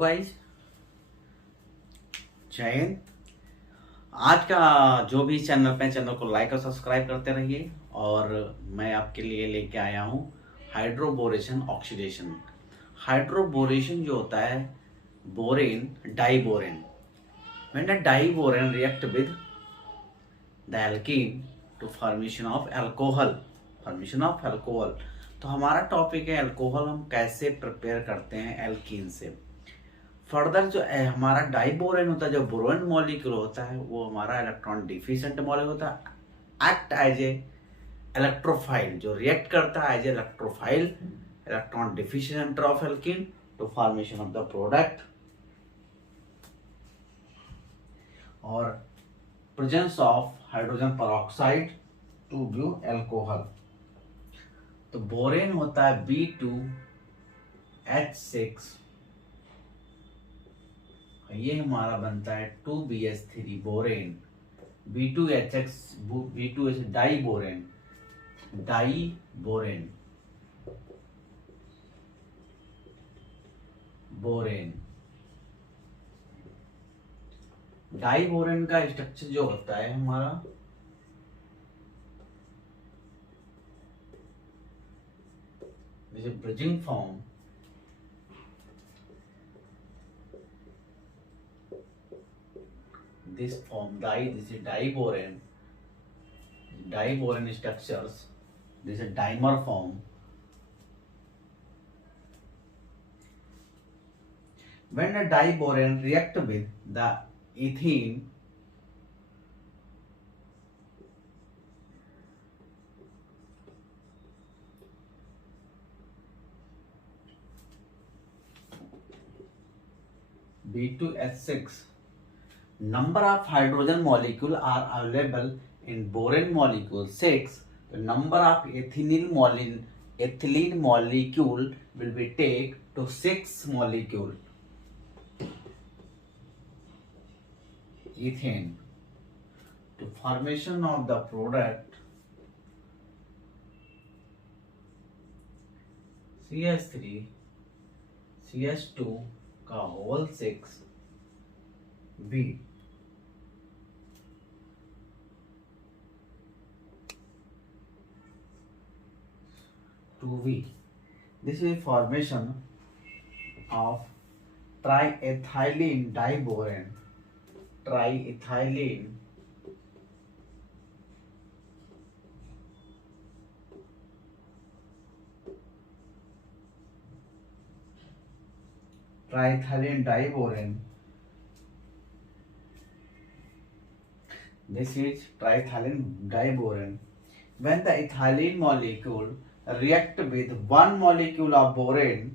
Guys, जय हिंद। आज का जो भी चैनल पे चैनल को लाइक और सब्सक्राइब करते रहिए। और मैं आपके लिए लेके आया हूँ हाइड्रोबोरेशन ऑक्सीडेशन। हाइड्रोबोरेशन जो होता है borane diborane. When the diborane react with the alkene to formation of alcohol. तो हमारा टॉपिक है अल्कोहल, हम कैसे प्रिपेयर करते हैं एल्कीन से। फर्दर जो हमारा डाइबोरेन होता है, जो बोरोन मॉलिक्यूल होता है, वो हमारा इलेक्ट्रॉन डिफिशिएंट मॉलिक्यूल होता है। एक्ट एज ए इलेक्ट्रोफाइल, जो रिएक्ट करता है as a electrophile, electron deficient of alkene to formation of the product और presence of hydrogen peroxide to ब्यू अल्कोहल। तो बोरेन होता है B2H6, ये हमारा बनता है 2BH3 borane. B2H6 B2H diborane, diborane borane. Diborane का स्ट्रक्चर जो होता है हमारा, जैसे bridging form, this form this is diborane structures. This is dimer form. When the diborane react with the ethene, B2H6, number of hydrogen molecule are available in boron molecule 6. The number of ethylene molecule will be take to 6 molecule ethane to formation of the product CH3 CH2 का whole 6 B 2V. This is formation of triethylene diborane. Triethylene diborane. This is triethylene diborane. When the ethylene molecule react with one molecule of borane,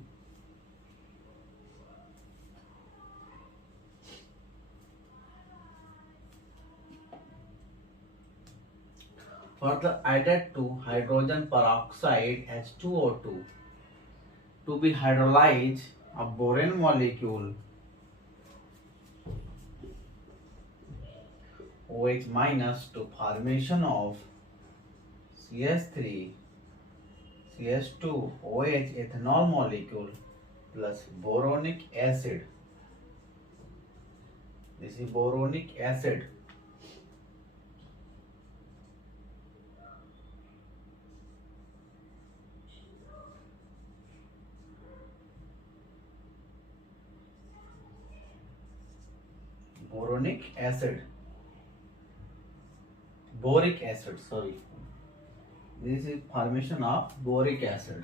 further added to hydrogen peroxide H2O2 to be hydrolyzed a borane molecule OH minus to formation of CH3 CH2 OH ethanol molecule plus boronic acid. This is boronic acid. Boronic acid. Boric acid, sorry. This is formation of boric acid.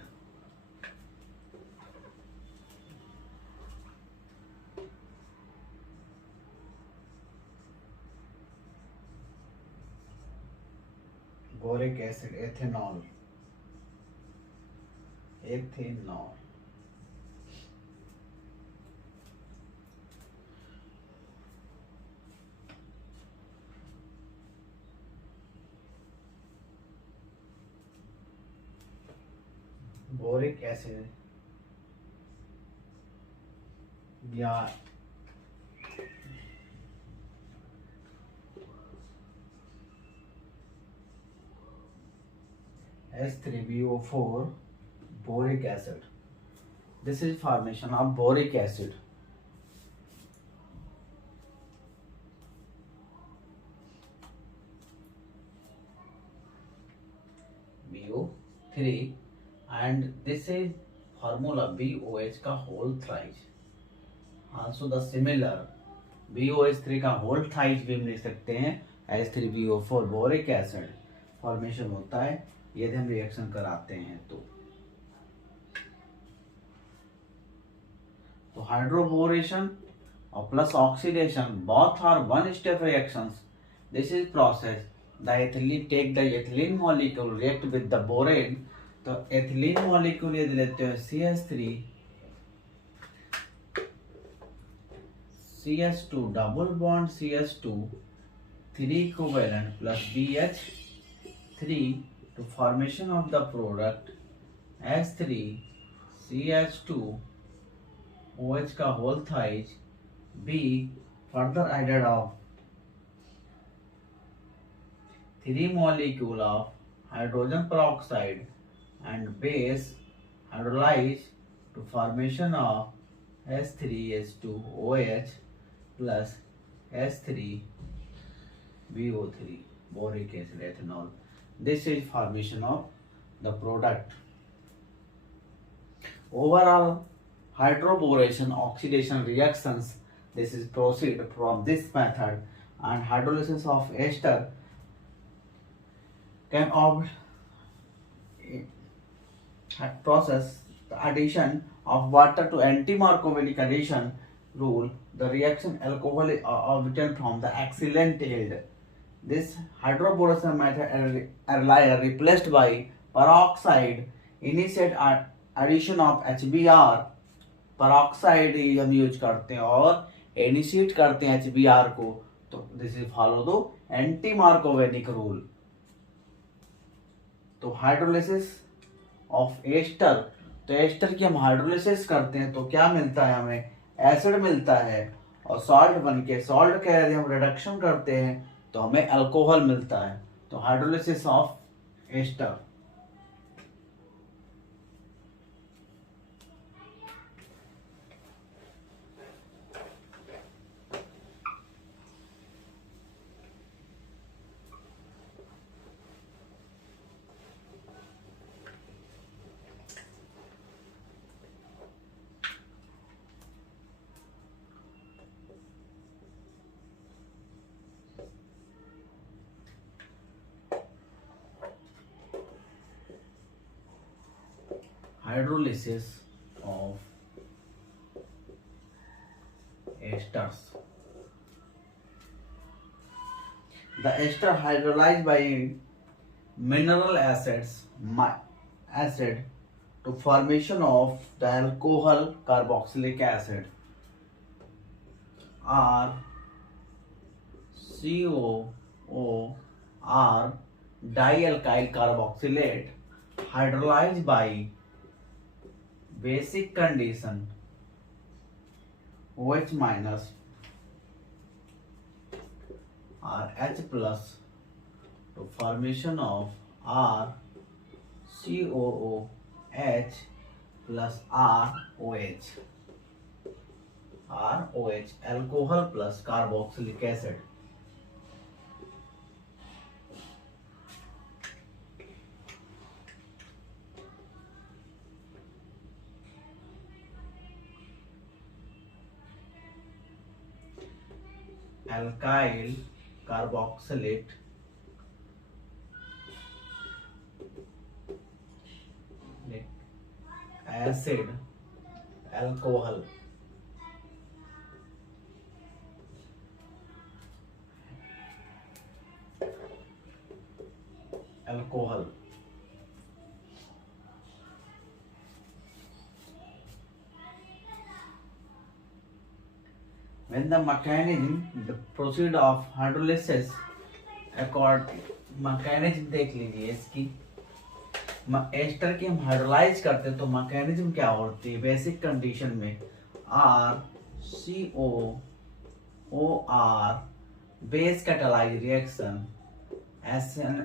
Boric acid, ethanol. Ethanol. Boric acid या H3BO4 boric acid. This is formation of boric acid. BO3 and this is formula BOH का whole thrice. Also the similar BOH3 का whole thrice भी हम लिख सकते हैं H3BO4 boric acid formation होता है यदि हम रिएक्शन कराते हैं तो हाइड्रोबोरेशन और plus oxidation both are one step reactions. This is process. The ethylene take the ethylene molecule react with the borane. तो एथिलीन मॉलिक्यूल यदि लेते हैं CH2 double bond CH2 3 covalent plus BH3 to formation of the product H3 CH2 OH का whole thrice B further added of 3 molecule of hydrogen peroxide and base hydrolyzed to formation of H3H2OH plus H3BO3 boric acid ethanol. This is formation of the product. Overall hydroboration oxidation reactions, this is proceed from this method and hydrolysis of ester can process the addition of water to anti-Markovitch addition rule. The reaction alcohol is obtained from the excellent yield. This hydroboration method are replaced by peroxide. Initiate addition of HBr. peroxide हम use करते हैं और initiate करते हैं HBr को. तो this is follow दो anti मार्कोवेनिक rule. तो हाइड्रोलिसिस ऑफ एस्टर, तो एस्टर की हम हाइड्रोलिसिस करते हैं तो क्या मिलता है हमें एसिड मिलता है और सॉल्ट बन के सॉल्ट का यदि हम रिडक्शन करते हैं तो हमें अल्कोहल मिलता है. तो hydrolysis of ester. Hydrolysis of esters. The ester hydrolyzed by mineral acid to formation of the alcohol carboxylic acid or COOR dialkyl carboxylate hydrolyzed by basic condition OH minus or H plus to formation of RCOOH plus ROH. ROH alcohol plus carboxylic acid. Alkyl carboxylate acid alcohol when the mechanism the proceed of hydrolysis mechanism देख लीजिए इसकी. Ester की हम hydrolyse करते हैं तो mechanism क्या होती है बेसिक कंडीशन में RCOOR base catalyse reaction SN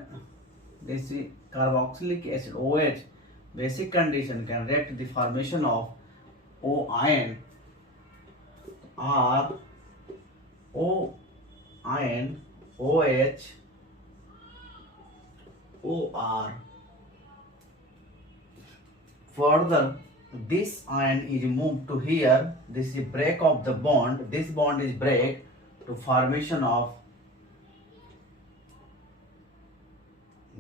this is carboxylic acid OH basic condition can react the formation of O ion R O ion OH OR further this ion is moved to here. This is break of the bond. This bond is break to formation of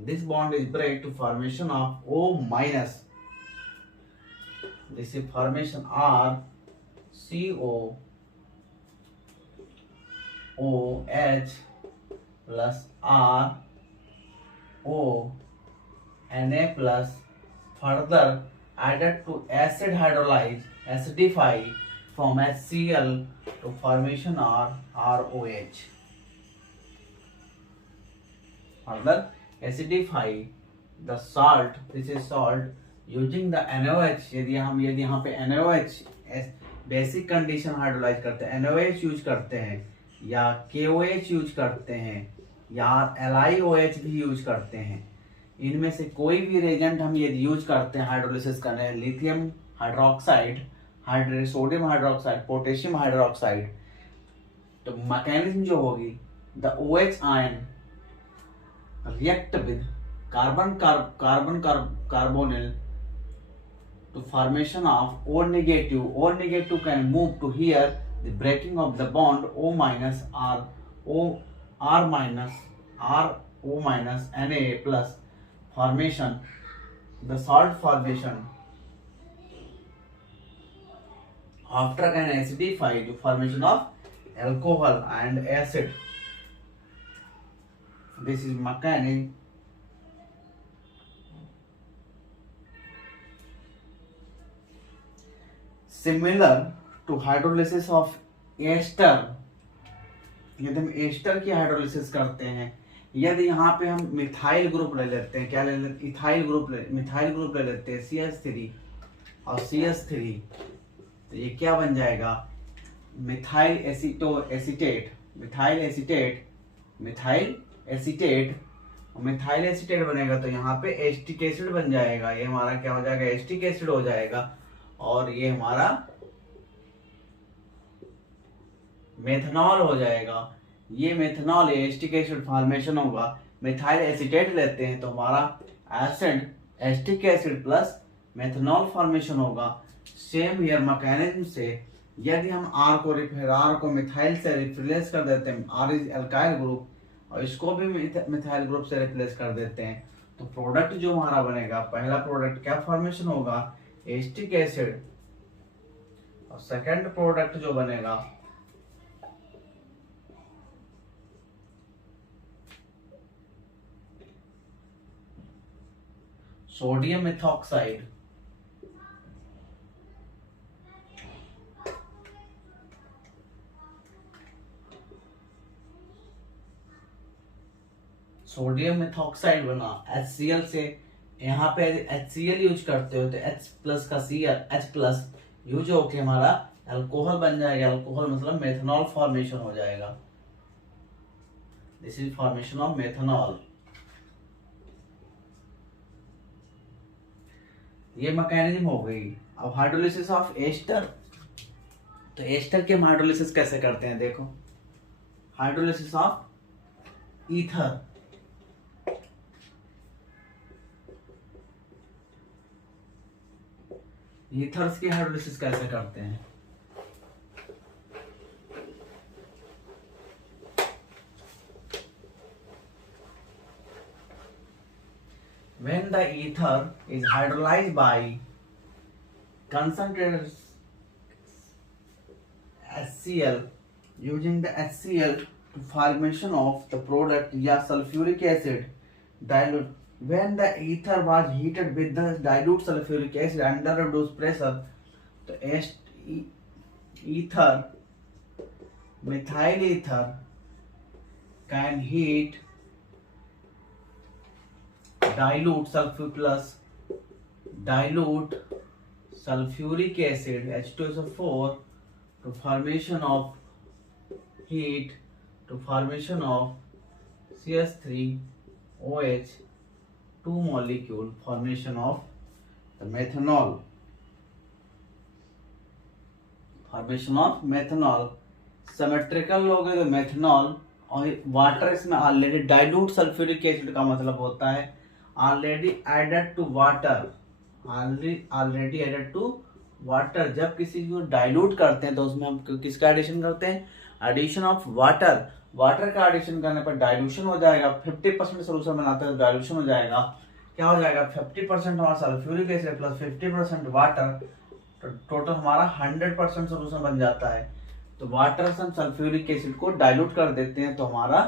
this bond is break to formation of O minus. This is formation R CO OH plus R O Na plus, further added to acid hydrolyze acidify from HCl to formation R ROH. Further acidify the salt, this is salt, using the NaOH. यदि यहाँ पे NaOH basic condition hydrolyse करते हैं, NaOH use करते हैं या KOH use करते हैं या LiOH भी यूज करते हैं, इनमें से कोई भी रेजेंट हम यदि यूज करते हैं हाइड्रोलिसिस करने हैं, lithium hydroxide, sodium hydroxide, potassium hydroxide, तो मैकेनिज्म जो होगी the OH ion react with carbonyl to formation of O negative. O negative can move to here, the breaking of the bond O minus R minus O minus Na plus, formation the salt formation after can acidify to formation of alcohol and acid. This is mechanism. Similar to hydrolysis of ester. यदि हम ester की hydrolysis करते हैं, यदि यहाँ पे हम methyl group ले लेते हैं, क्या ले लेते हैं, मिथाइल ग्रुप ले लेते हैं CH3 और CH3, तो ये क्या बन जाएगा, मिथाइल एसीटेट बनेगा, तो यहाँ पे एस्टिक एसिड बन जाएगा, ये हमारा क्या हो जाएगा, एस्टिक एसिड हो जाएगा, और ये हमारा मेथनॉल हो जाएगा। ये मेथनॉल एस्टिक एसिड फॉर्मेशन होगा, मिथाइल एसीटेट लेते हैं तो हमारा acid acetic acid plus methanol formation होगा। सेम हियर मैकेनिज्म से यदि हम R को मिथाइल से रिप्लेस कर देते हैं, R इज एल्काइल ग्रुप, और इसको भी मिथाइल ग्रुप से रिप्लेस कर देते हैं, तो प्रोडक्ट जो हमारा बनेगा, पहला प्रोडक्ट क्या फॉर्मेशन होगा, एस्टिक एसिड, और सेकंड प्रोडक्ट जो बनेगा सोडियम मेथॉक्साइड। सोडियम मेथॉक्साइड बना HCl से, यहाँ पे HCl यूज करते हो तो H प्लस का H प्लस यूज होके हमारा अल्कोहल बन जाएगा, अल्कोहल मतलब मेथनॉल फॉर्मेशन हो जाएगा। This is formation of methanol. ये मैकेनिज्म हो गई। अब हाइड्रोलिसिस ऑफ एस्टर, तो एस्टर के हाइड्रोलिसिस कैसे करते हैं, देखो, हाइड्रोलिसिस ऑफ ईथर, ईथर्स की हाइड्रोलिसिस कैसे करते हैं, when the ether is hydrolyzed by concentrated HCl, using the HCl to formation of the product या sulfuric acid dilute. When the ether was heated with the dilute sulfuric acid under reduced pressure, the ether, methyl ether can heat dilute sulfuric acid H2SO4 to formation of heat to formation of CH3OH 2 molecule formation of the methanol, formation of methanol। Symmetrical लोगे तो methanol और water, इसमें already dilute sulphuric acid का मतलब होता है already added to water, already added to water. जब किसी को डाइल्यूट करते हैं तो उसमें हम किसका एडिशन करते हैं, एडिशन ऑफ वाटर। वाटर का एडिशन करने पर डाइल्यूशन हो जाएगा, 50% सोल्यूशन बनाते हैं तो डाइल्यूशन हो जाएगा, क्या हो जाएगा 50% हमारा सल्फ्यूरिक एसिड प्लस 50% वाटर, तो टोटल हमारा 100% सोल्यूशन बन जाता है। तो वाटर से हम सल्फ्यूरिक एसिड को डाइल्यूट कर देते हैं तो हमारा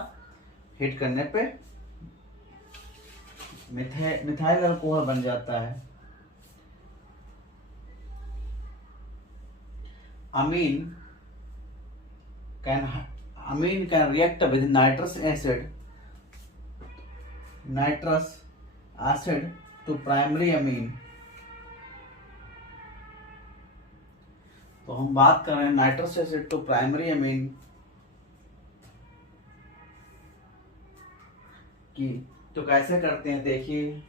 हीट करने पे मिथाइल अल्कोहल बन जाता है। amine can react with nitrous acid to primary amine। तो हम बात कर रहे हैं nitrous acid to primary amine की, तो कैसे करते हैं देखिए।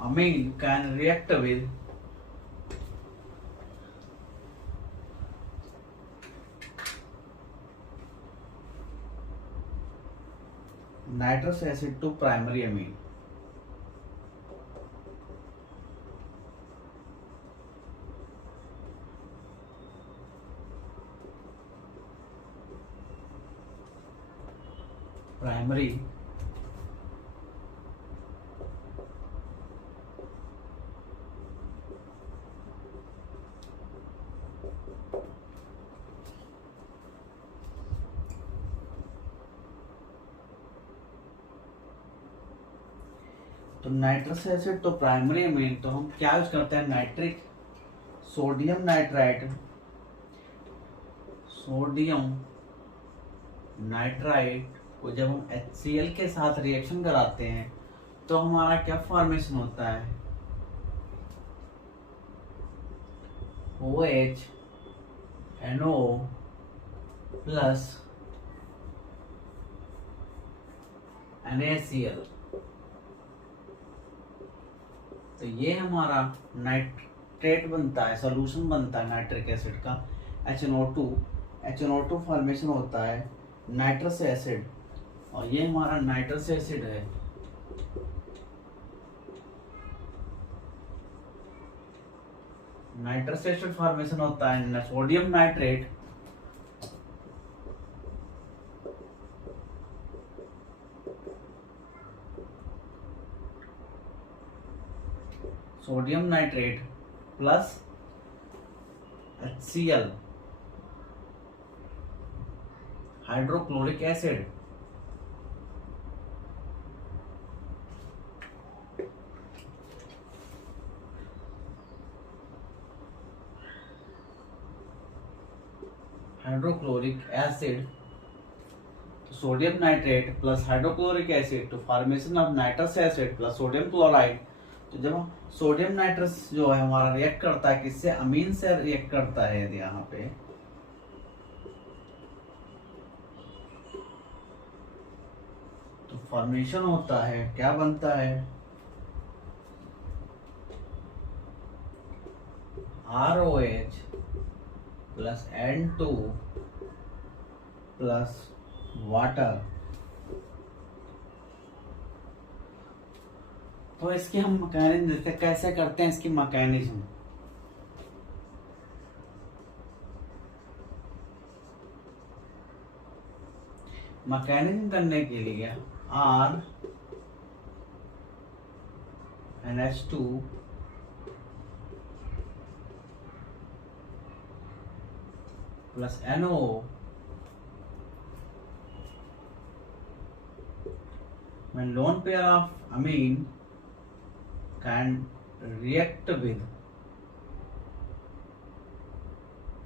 Amine can react with nitrous acid to primary amine। Primary तो नाइट्रस एसिड तो प्राइमरी अमीन, तो हम क्या यूज करते हैं nitric sodium nitrite, sodium nitrite को जब हम HCl के साथ रिएक्शन कराते हैं तो हमारा क्या फॉर्मेशन होता है, OH NO प्लस NaCl। तो ये हमारा नाइट्रेट बनता है, सॉल्यूशन बनता है नाइट्रिक एसिड का, HNO2 फॉर्मेशन होता है नाइट्रस एसिड, और ये हमारा नाइट्रस एसिड है। नाइट्रस एसिड फॉर्मेशन होता है sodium nitrate plus HCl hydrochloric acid. Hydrochloric acid, sodium nitrate plus hydrochloric acid तो formation of nitrous acid plus sodium chloride. तो जब सोडियम नाइट्रस जो है हमारा रिएक्ट करता है किससे, अमीन से रिएक्ट करता है, यदि यहाँ पे तो फॉर्मेशन होता है, क्या बनता है ROH plus N2 plus water. तो इसकी हम मैकेनिज्म देखते हैं, कैसे करते हैं इसकी मैकेनिज्म। मैकेनिज्म करने के लिए NH2 plus NO when lone pair of amine can react with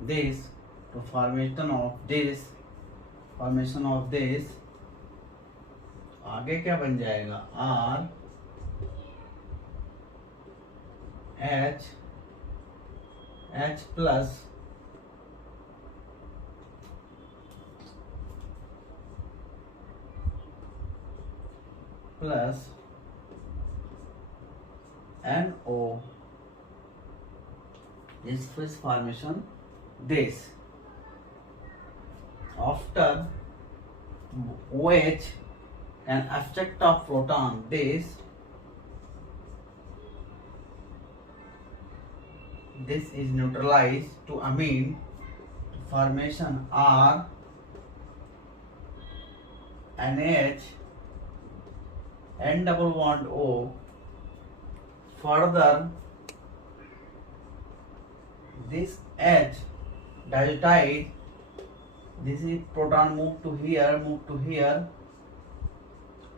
this to formation of this आगे क्या बन जाएगा, R H H plus plus NO. This is formation this. After OH an abstract of proton this is neutralized to amine formation R NH N double bond O. Further this H diazotide, this is proton move to here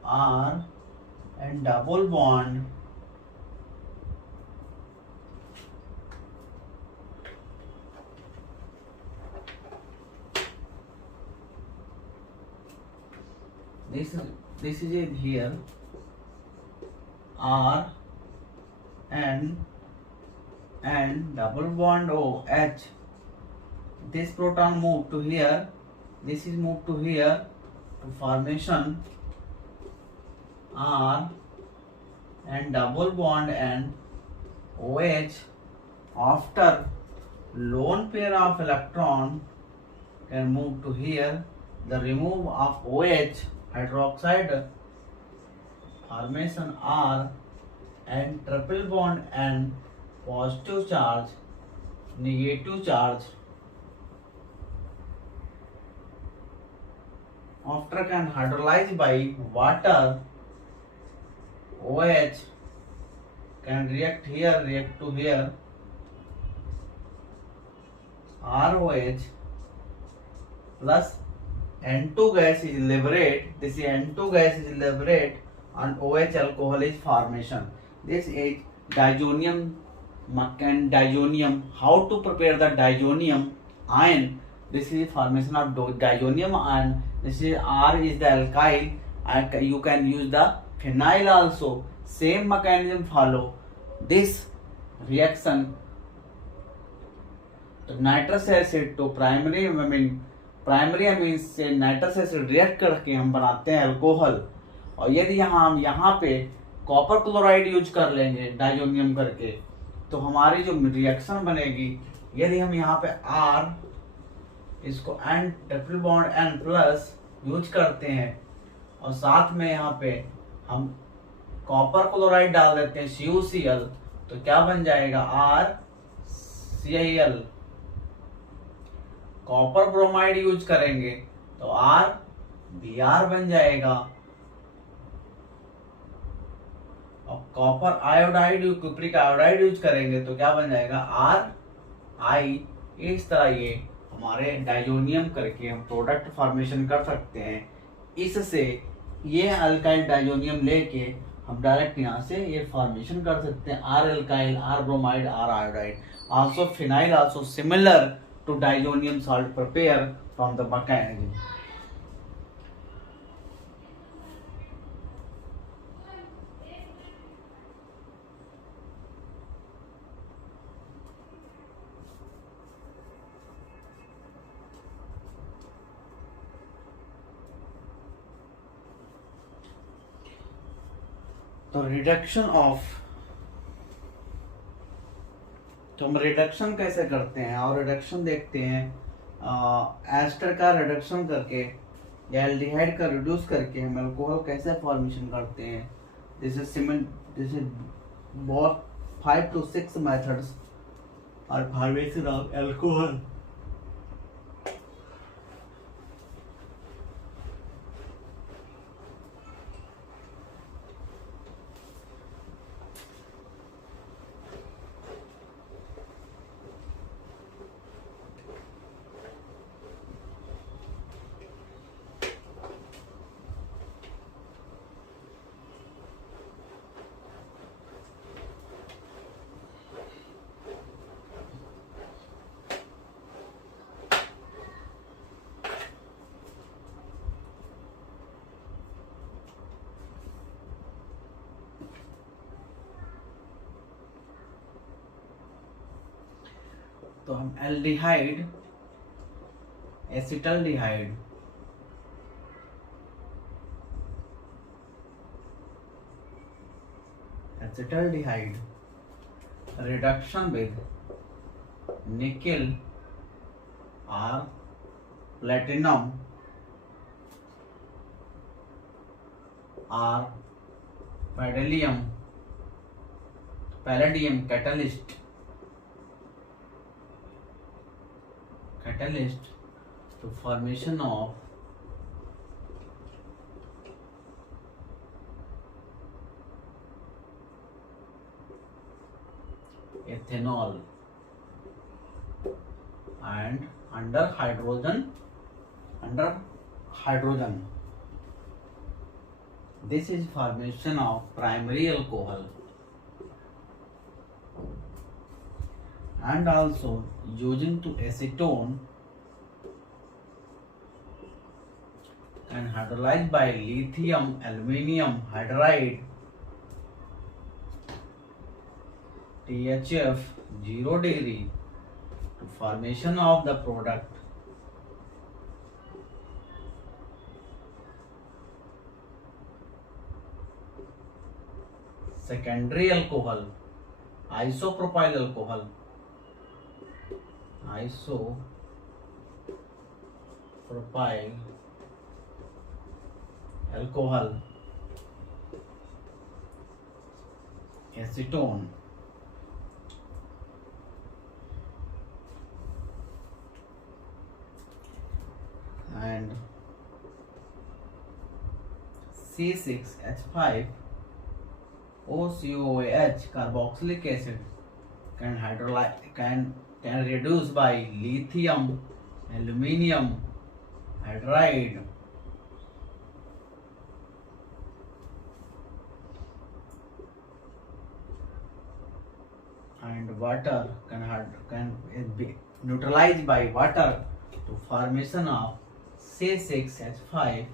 R and double bond this is it here R and double bond O H. This proton move to here, this is moved to here to formation R and double bond and OH. After lone pair of electron can move to here, the remove of OH hydroxide formation R and triple bond and positive charge negative charge after can hydrolyze by water. OH can react to here ROH plus N2 gas is liberate. This is N2 gas is liberate and OH alcohol is formation. This is diazonium. How to prepare the diazonium ion? This is formation of diazonium ion. This is R is the alkyl and you can use the phenyl also. Same mechanism follow. This reaction तो nitrous acid तो primary amine से nitrous acid react करके हम बनाते हैं alcohol. और यदि हम यहाँ पे कॉपर क्लोराइड यूज कर लेंगे डाइजोनियम करके तो हमारी जो रिएक्शन बनेगी, यदि हम यहाँ पे R इसको N triple bond N plus use करते हैं और साथ में यहाँ पे हम कॉपर क्लोराइड डाल देते हैं CuCl तो क्या बन जाएगा RCl। कॉपर ब्रोमाइड यूज करेंगे तो RBr बन जाएगा और copper iodide cupric iodide use करेंगे तो क्या बन जाएगा RI। इस तरह ये हमारे डाइजोनियम करके हम प्रोडक्ट फॉर्मेशन कर सकते हैं। इससे ये अल्काइल डाइजोनियम लेके हम डायरेक्ट यहाँ से ये फॉर्मेशन कर सकते हैं R alkyl, R bromide, R iodide. Also phenyl also similar to diazonium salt prepare from the mechanism. तो रिडक्शन ऑफ तो हम रिडक्शन कैसे करते हैं और रिडक्शन देखते हैं। एस्टर का रिडक्शन करके या एल्डिहाइड का रिड्यूस करके हम अल्कोहल कैसे फॉर्मेशन करते हैं। दिस इज बहुत 5 to 6 मेथड्स और फॉर्मेशन ऑफ अल्कोहल। तो हम aldehyde, acetaldehyde, acetaldehyde reduction with nickel और प्लेटिनम और palladium catalyst to formation of ethanol and under hydrogen this is formation of primary alcohol, and also using to acetone and hydrolyzed by lithium aluminum hydride THF 0 degree to formation of the product secondary alcohol, isopropyl alcohol, acetone, and C6H5 OCOH carboxylic acid can reduce by lithium aluminum hydride and water can be neutralized by water to formation of C6H5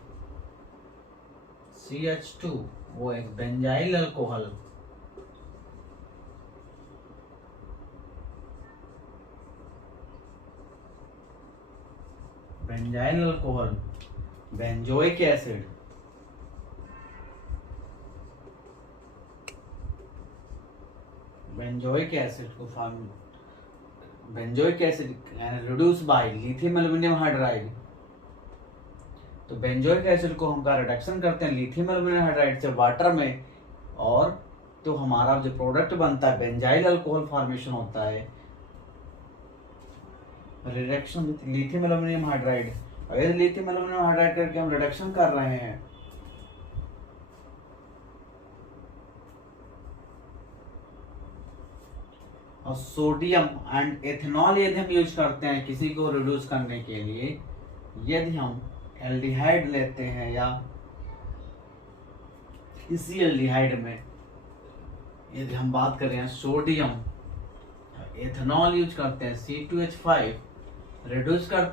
CH2 वो एक benzyl alcohol, benzoic acid, reduce by lithium aluminium hydride. तो benzoic acid को हम का reduction करते हैं lithium aluminium hydride से water में, और तो हमारा जो प्रोडक्ट बनता है बेंजाइल अल्कोहल फॉर्मेशन होता है reduction with lithium aluminium hydride. अगर लिथियम एल्यूमिनियम हाइड्राइड करके हम रिडक्शन कर रहे हैं और सोडियम एंड एथेनॉल यदि हम यूज करते हैं किसी को रिड्यूस करने के लिए, यदि हम एल्डिहाइड लेते हैं या इसी एल्डिहाइड में यदि हम बात करें सोडियम एथेनॉल यूज करते हैं C2H5 रिड्यूस कर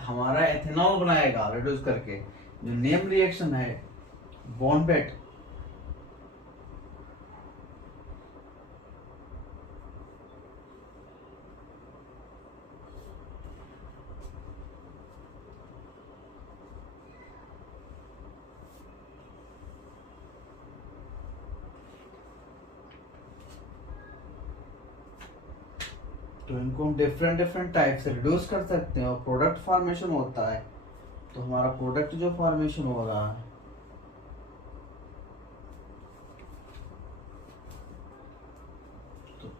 हमारा एथेनॉल बनाएगा रिड्यूस करके, जो नेम रिएक्शन है बॉन्डबेट तो इनको हम डिफरेंट टाइप से रिड्यूस कर सकते हैं और प्रोडक्ट फॉर्मेशन होता है। तो हमारा प्रोडक्ट जो फॉर्मेशन हो रहा है तो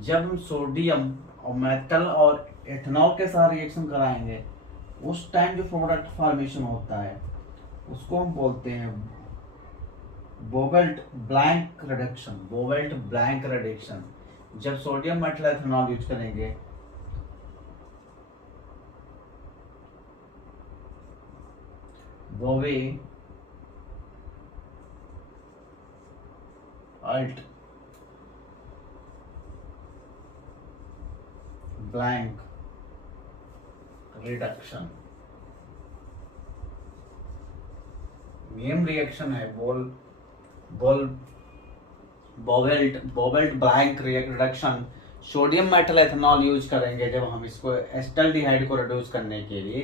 जब हम सोडियम और मेटल और एथेनॉल के साथ रिएक्शन कराएंगे उस टाइम जो प्रोडक्ट फॉर्मेशन होता है उसको हम बोलते हैं बोवेल्ट ब्लैंक रिडक्शन। जब सोडियम मेटल एथेनॉल यूज करेंगे Bouveault Blanc reduction main reaction है Bouveault Blanc reduction, sodium metal ethanol use करेंगे जब हम इसको एसिटाल्डिहाइड को रिड्यूस करने के लिए,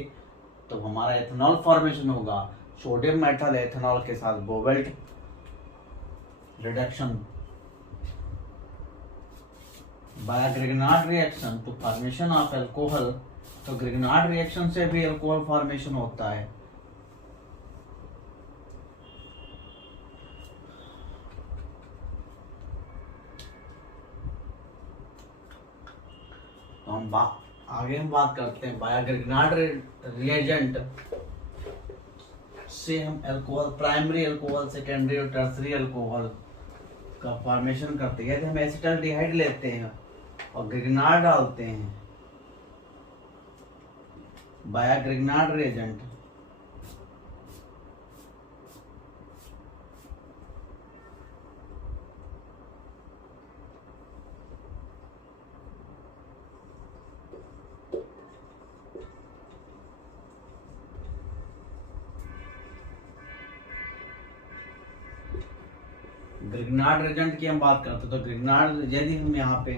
तो हमारा एथेनॉल फॉर्मेशन होगा सोडियम मेटल एथेनॉल के साथ Bouveault reduction by Grignard reaction to formation of alcohol. तो ग्रिग्नार्ड रिएक्शन से भी अल्कोहल फॉर्मेशन होता है। तो हम आगे हम बात करते हैं बाय ग्रिग्नार्ड रिएजेंट से हम अल्कोहल, प्राइमरी अल्कोहल, सेकेंडरी और टर्सरी अल्कोहल का फॉर्मेशन करते हैं। हम एसिटाल्डिहाइड लेते हैं और ग्रिग्नार्ड डालते हैं by Grignard reagent. Grignard reagent की हम बात करते हैं तो ग्रिग्नार्ड, यदि हम यहाँ पे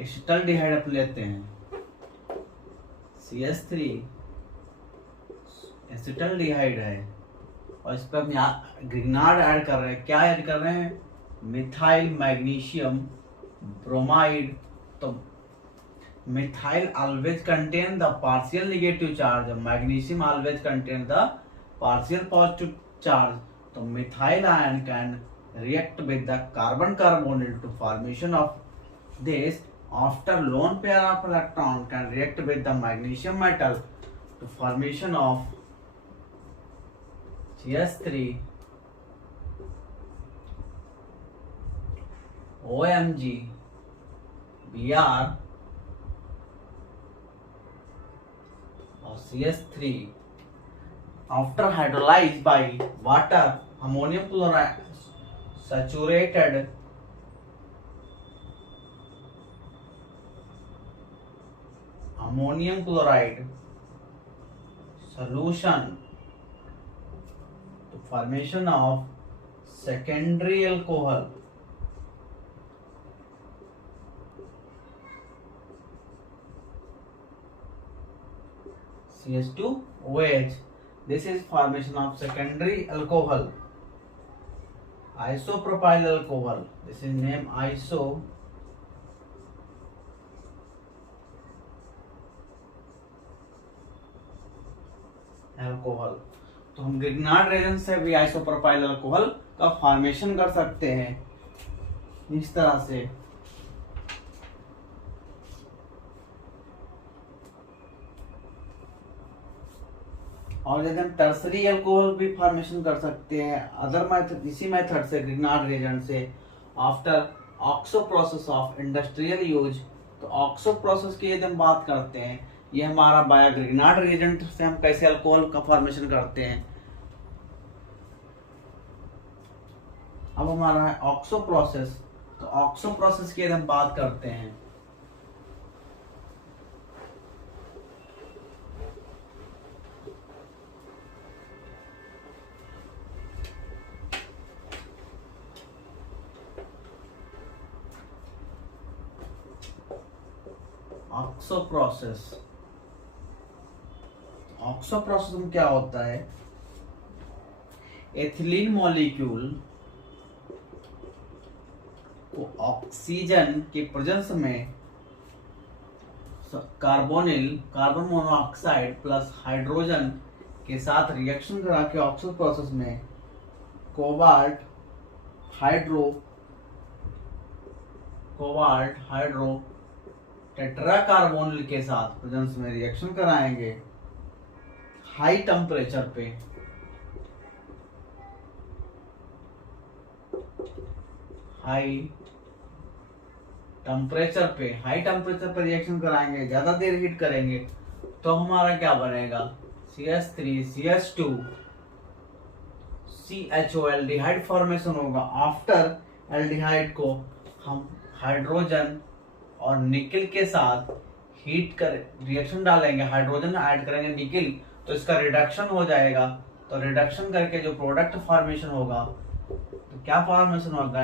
एसिटाल्डिहाइड लेते हैं CH3 एसिटाल्डिहाइड है और इस पर हम यहाँ ग्रिग्नार्ड ऐड कर रहे हैं, क्या ऐड कर रहे हैं? Methyl magnesium bromide. तो methyl always contain the partial negative charge, magnesium always contain the partial positive charge. तो methyl ion can react with the carbon carbonyl to formation of this after lone pair of electron can react with the magnesium metal to formation of CH3 OMG Br or CH3 after hydrolyzed by water ammonium chloride saturated ammonium chloride solution to formation of secondary alcohol CH2OH. This is formation of secondary alcohol, isopropyl alcohol. This is named iso alcohol. तो हम Grignard reagent से भी isopropyl alcohol का formation कर सकते हैं इस तरह से। और यदि हम टर्सरी अल्कोहल भी फॉर्मेशन कर सकते हैं अदर मेथड, इसी मेथड से ग्रिग्नार्ड रिएजेंट से after oxo process of industrial use. तो ऑक्सो प्रोसेस की यदि हम बात करते हैं, ये हमारा बाय ग्रिग्नार्ड रिएजेंट से हम कैसे अल्कोहल का फॉर्मेशन करते हैं। अब हमारा है ऑक्सो प्रोसेस। तो ऑक्सो प्रोसेस की यदि हम बात करते हैं, ऑक्सो प्रोसेस में क्या होता है? एथिलीन मॉलिक्यूल को ऑक्सीजन के प्रेजेंस में कार्बन मोनोऑक्साइड प्लस हाइड्रोजन के साथ रिएक्शन करा के ऑक्सो प्रोसेस में कोबाल्ट हाइड्रो टेट्राकार्बोनिल के साथ प्रेजेंस में रिएक्शन कराएंगे हाई टेम्परेचर पे। हाई टेम्परेचर पे रिएक्शन कराएंगे, ज्यादा देर हीट करेंगे तो हमारा क्या बनेगा? CH3 CH2 CHO aldehyde formation होगा। आफ्टर एल्डिहाइड को हम हाइड्रोजन और निकिल के साथ हीट कर रिएक्शन डालेंगे, हाइड्रोजन ऐड करेंगे निकिल, तो इसका रिडक्शन हो जाएगा। तो रिडक्शन करके जो प्रोडक्ट फॉर्मेशन होगा, तो क्या फॉर्मेशन होगा?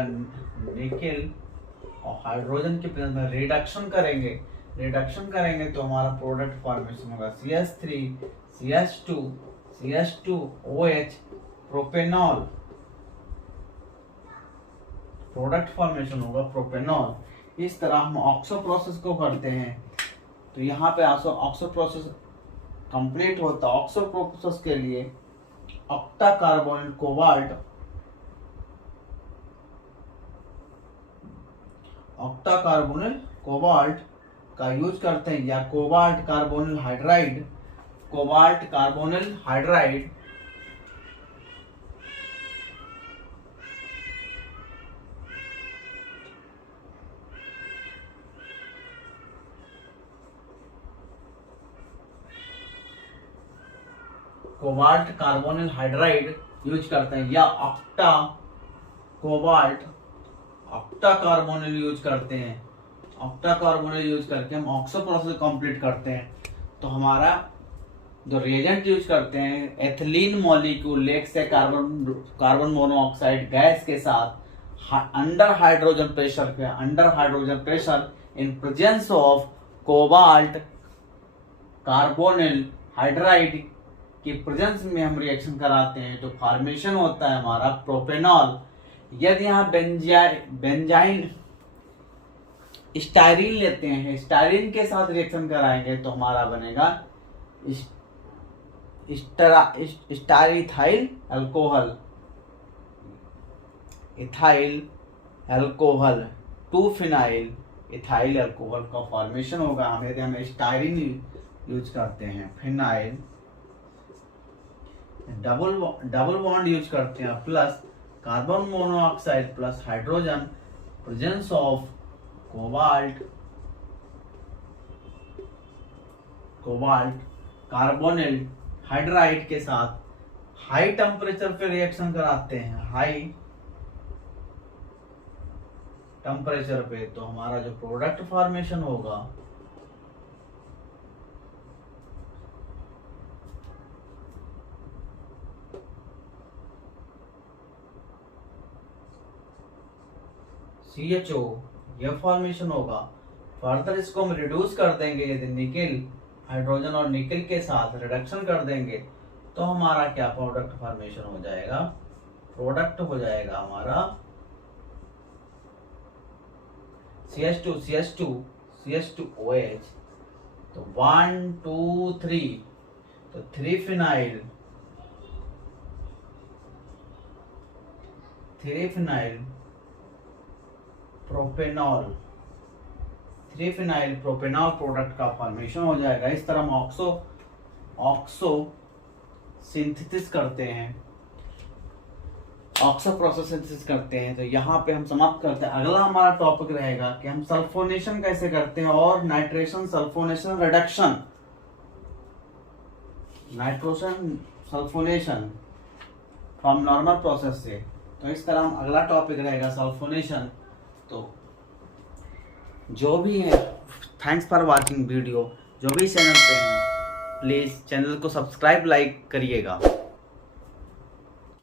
निकिल और हाइड्रोजन के प्रेजेंस में रिडक्शन करेंगे तो हमारा प्रोडक्ट फॉर्मेशन होगा CH3 CH2 CH2OH propanol, product formation होगा प्रोपेनॉल। इस तरह हम ऑक्सो प्रोसेस को करते हैं। तो यहाँ पे ऑक्सो प्रोसेस कंप्लीट होता है। ऑक्सो प्रोसेस के लिए ऑक्टा कार्बोनिल कोबाल्ट का यूज करते हैं, या कोबाल्ट कार्बोनिल हाइड्राइड यूज करते हैं, या ऑक्टा कार्बोनिल यूज करते हैं। ऑक्टा कार्बोनिल यूज करके हम ऑक्सो प्रोसेस कंप्लीट करते हैं। तो हमारा जो रिएजेंट यूज करते हैं, एथिलीन मॉलिक्यूल लेक से कार्बन मोनोऑक्साइड गैस के साथ under hydrogen pressure in presence of cobalt carbonyl hydride की प्रेजेंस में हम रिएक्शन कराते हैं तो फॉर्मेशन होता है हमारा प्रोपेनॉल। यदि यहाँ बेंजाइन स्टाइरीन लेते हैं, स्टाइरीन के साथ रिएक्शन कराएंगे तो हमारा बनेगा स्टाइरिथाइल अल्कोहल 2-फिनाइल इथाइल अल्कोहल का फॉर्मेशन होगा। हम स्टाइरीन यूज करते हैं, फिनाइल डबल बॉन्ड यूज करते हैं, plus carbon monoxide plus hydrogen, presence of cobalt carbonyl hydride के साथ हाई टेम्परेचर पे रिएक्शन कराते हैं। हाई टेम्परेचर पे तो हमारा जो प्रोडक्ट फॉर्मेशन होगा CHO, यह फॉर्मेशन होगा। फर्दर इसको हम रिड्यूस कर देंगे, यदि निकेल हाइड्रोजन और निकेल के साथ रिडक्शन कर देंगे तो हमारा क्या प्रोडक्ट फॉर्मेशन हो जाएगा, प्रोडक्ट हो जाएगा हमारा CH2OH। तो 1 2 3 तो 3-फिनाइल प्रोपेनॉल, 3-फिनाइल प्रोपेनॉल प्रोडक्ट का फॉर्मेशन हो जाएगा। इस तरह हम ऑक्सो सिंथेसिस करते हैं, ऑक्सो प्रोसेस सिंथेसिस करते हैं। तो यहाँ पे हम समाप्त करते हैं। अगला हमारा टॉपिक रहेगा कि हम सल्फोनेशन कैसे करते हैं और nitration sulphonation reduction, nitrogen sulphonation from normal process से। तो इस तरह हम अगला टॉपिक रहेगा सल्फोनेशन। तो जो भी है, थैंक्स फॉर वाचिंग वीडियो। जो भी चैनल पे हैं प्लीज चैनल को सब्सक्राइब लाइक करिएगा।